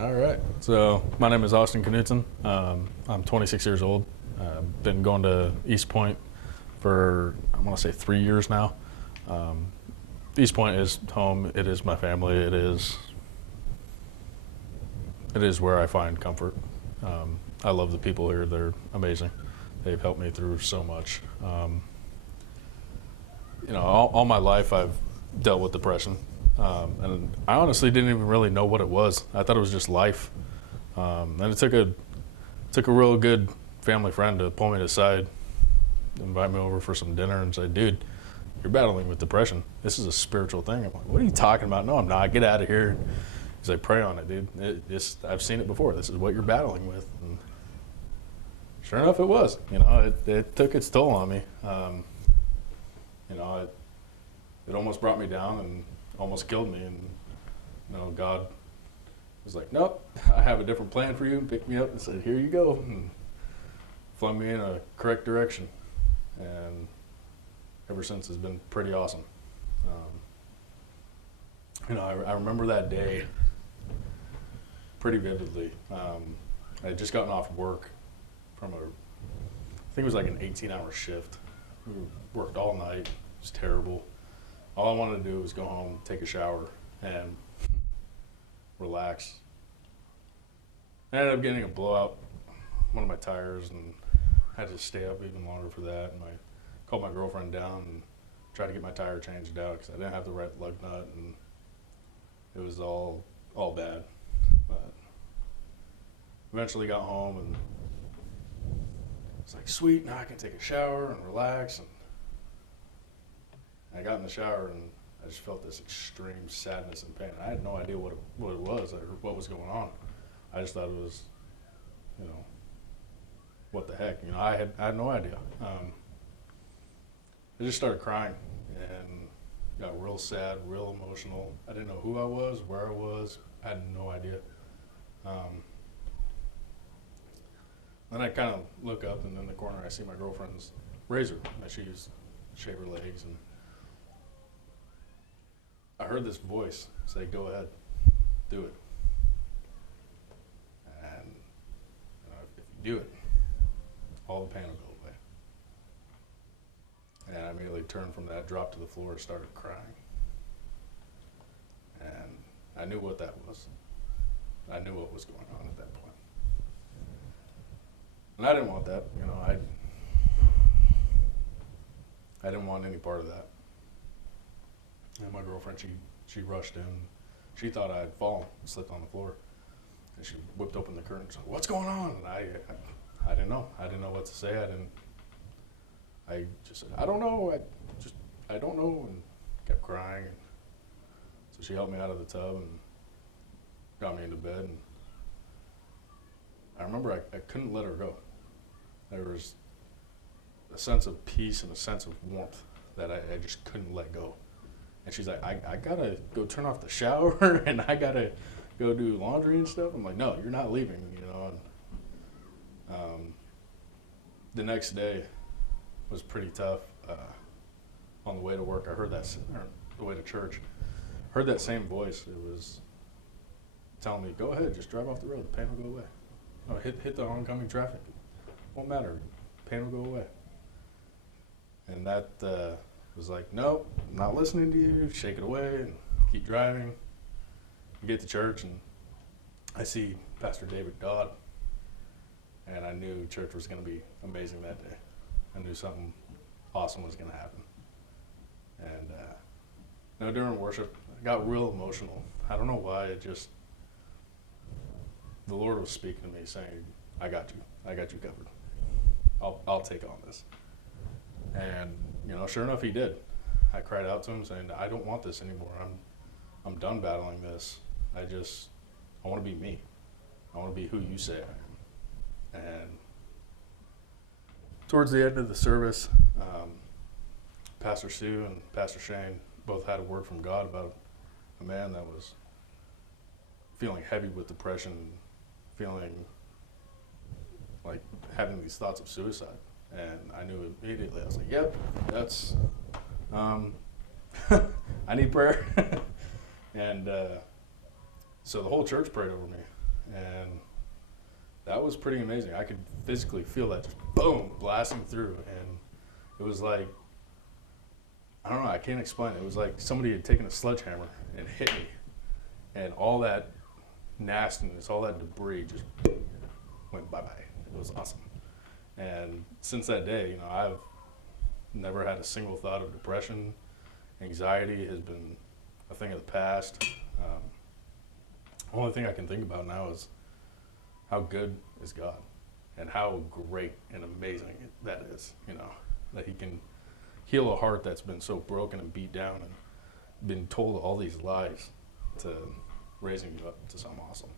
All right. So my name is Austin Knudsen. I'm 26 years old. Been going to Eastpointe for I want to say 3 years now. Um, Eastpointe is home. It is my family. It is where I find comfort. I love the people here. They're amazing. They've helped me through so much. All my life I've dealt with depression. And I honestly didn't even really know what it was. I thought it was just life. And it took a real good family friend to pull me to the side, invite me over for some dinner, and say, "Dude, you're battling with depression. This is a spiritual thing." I'm like, "What are you talking about?" "No, I'm not. Get out of here." He's like, "Pray on it, dude. I've seen it before. This is what you're battling with." And sure enough, it was. It took its toll on me. It almost brought me down and almost killed me. And God was like, "Nope, I have a different plan for you," and picked me up and said, "Here you go," and flung me in a correct direction. And ever since, it's been pretty awesome. I remember that day pretty vividly. I had just gotten off work from I think it was like an 18-hour shift. We worked all night. It was terrible. All I wanted to do was go home, take a shower, and relax. I ended up getting a blowout, one of my tires, and I had to stay up even longer for that. And I called my girlfriend down and tried to get my tire changed out because I didn't have the right lug nut, and it was all bad. But eventually got home and was like, "Sweet, now I can take a shower and relax." And I got in the shower and I just felt this extreme sadness and pain. I had no idea what it was or what was going on. I just thought it was, what the heck? I had no idea. I just started crying and got real sad, real emotional. I didn't know who I was, where I was. I had no idea. Then I kind of look up, and in the corner I see my girlfriend's razor that she used to shave her legs, and I heard this voice say, "Go ahead, do it." And if you do it, all the pain will go away. And I immediately turned from that, dropped to the floor, and started crying. And I knew what that was. I knew what was going on at that point. And I didn't want that. I didn't want any part of that. And my girlfriend, she rushed in. She thought I had fallen, slipped on the floor. And she whipped open the curtain and said, "What's going on?" And I didn't know. I didn't know what to say. I just said, "I don't know. I don't know," and kept crying. And so she helped me out of the tub and got me into bed. And I remember I couldn't let her go. There was a sense of peace and a sense of warmth that I just couldn't let go. And she's like, I gotta go turn off the shower and I gotta go do laundry and stuff. I'm like, "No, you're not leaving," And the next day was pretty tough. On the way to work, I heard or the way to church, heard that same voice. It was telling me, "Go ahead, just drive off the road. The pain will go away. Oh, hit the oncoming traffic. Won't matter. Pain will go away." And that was like, "Nope, I'm not listening to you. Shake it away and keep driving." We get to church and I see Pastor David Dodd, and I knew church was going to be amazing that day. I knew something awesome was going to happen. And during worship, I got real emotional. I don't know why. The Lord was speaking to me, saying, "I got you. I got you covered. I'll take on this." And sure enough, He did. I cried out to Him, saying, "I don't want this anymore. I'm done battling this. I want to be me. I want to be who You say I am." And towards the end of the service, Pastor Sue and Pastor Shane both had a word from God about a man that was feeling heavy with depression, feeling like having these thoughts of suicide. And I knew immediately. I was like, "Yep, that's I need prayer." And so the whole church prayed over me. And that was pretty amazing. I could physically feel that just boom, blasting through. And it was like, I don't know, I can't explain it. It was like somebody had taken a sledgehammer and hit me. And all that nastiness, all that debris just went bye-bye. It was awesome. And since that day, you know, I've never had a single thought of depression. Anxiety has been a thing of the past. Only thing I can think about now is how good is God and how great and amazing that is, you know, that he can heal a heart that's been so broken and beat down and been told all these lies to raising you up to something awesome.